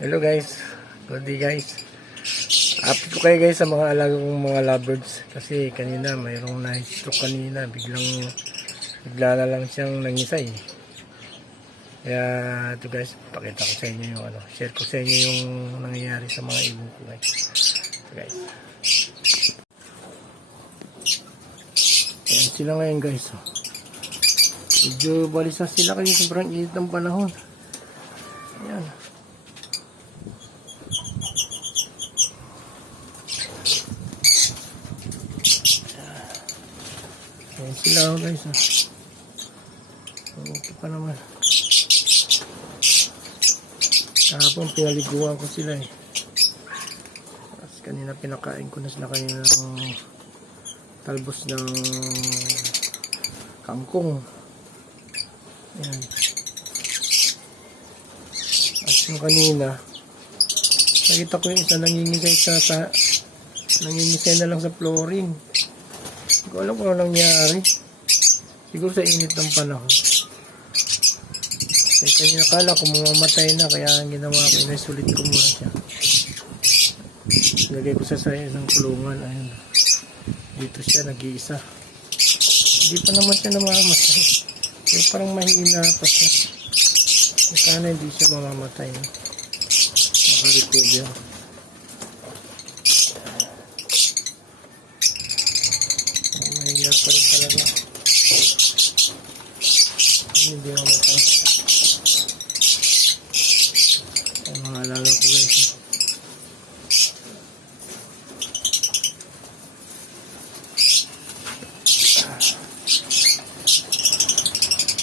Hello guys, good day guys. Update ko kayo guys sa mga alaga kong mga lovebirds. Kasi kanina mayroong na-stroke kanina. Bigla na lang siyang nangisay. Kaya ito guys, pakita ko sa inyo yung share ko sa inyo yung nangyayari sa mga ibon ko guys. Ito guys. Ayan sila ngayon guys. Medyo balisa sila kasi sobrang init ng panahon. Ayan. Ayan sila guys. Okay pa naman. Kahapon pinaliguan ko sila eh. Tapos kanina pinakain ko na sila kanina ng talbos ng kangkong. Ayan. At yung kanina nakita ko yung isa nangingisay na lang sa flooring. Hindi ko alam kung ano nangyari. Siguro sa init ng panahon. Kaya kanina kala ko mamamatay na, kaya ang ginawa ko, inasulit ko muna siya. Lagay ko sa isang kulungan. Ayun. Dito siya nag-iisa. Hindi pa naman siya namamatay. Pero parang mahina pa siya. Sana hindi siya mamamatay. Makarecover. Mahina pa rin talaga. Hindi mamatay. Ang mga alaga ko guys.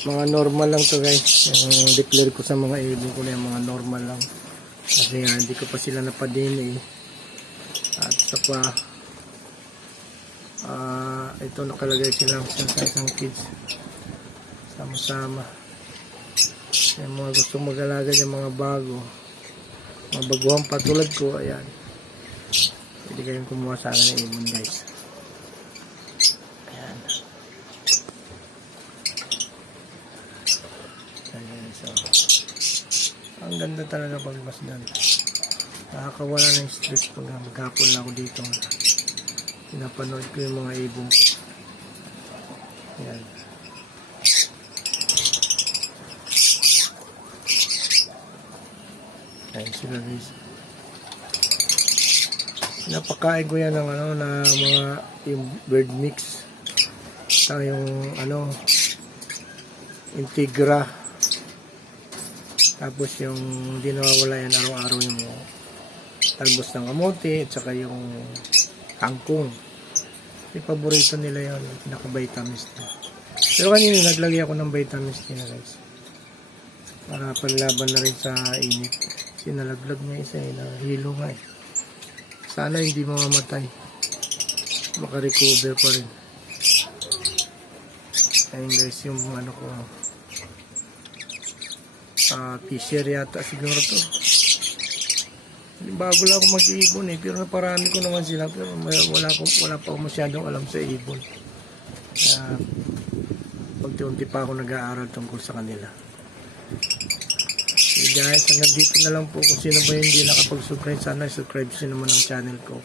Mga normal lang to guys. Yung declare ko sa mga ibon ko na yung mga normal lang. Kasi nga hindi ko pa sila napadin eh. At sa pa ito nakalagay sila sa isang kids. Sama-sama. Yung mga gustong mag-alaga yung mga bago. Mga baguhan patulad ko. Ayan. Pwede kayong kumuha sa akin ng ibon guys. So, ang ganda talaga pag masdan. Nakakawala ng stress pag maghapon na ako dito. Pinapanood ko yung mga ibon ko. Ayan. Ayan sila guys. Napakain ko yan ng na mga yung bird mix. Saka yung Integra. Tapos yung hindi nawawala yan araw-araw yung talbos ng kamote at saka yung kangkong. Yung paborito nila yun, pinaka-vitamins na. Pero kanina naglagay ako ng vitamins nila guys. Para panlaban na rin sa init. Kasi nalaglag niya isa eh, nahilo nga eh. Sana hindi mamamatay. Maka-recover pa rin. Ayun guys yung ko. Fisher yata siguro to. Bago lang ako mag-iibon eh, pero naparami ko naman sila, pero wala pa ako masyadong alam sa ibon. Pagtiunti pa ako nag-aaral tungkol sa kanila. So guys, hanggang dito na lang po. Kung sino ba yung hindi nakapag-subscribe, sana subscribe siya naman ang channel ko.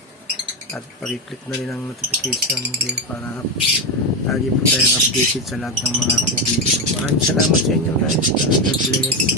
At pag-click na rin ang notification bell para lagi po tayong updated sa lahat ng mga video. Maraming salamat sa inyo guys. God bless.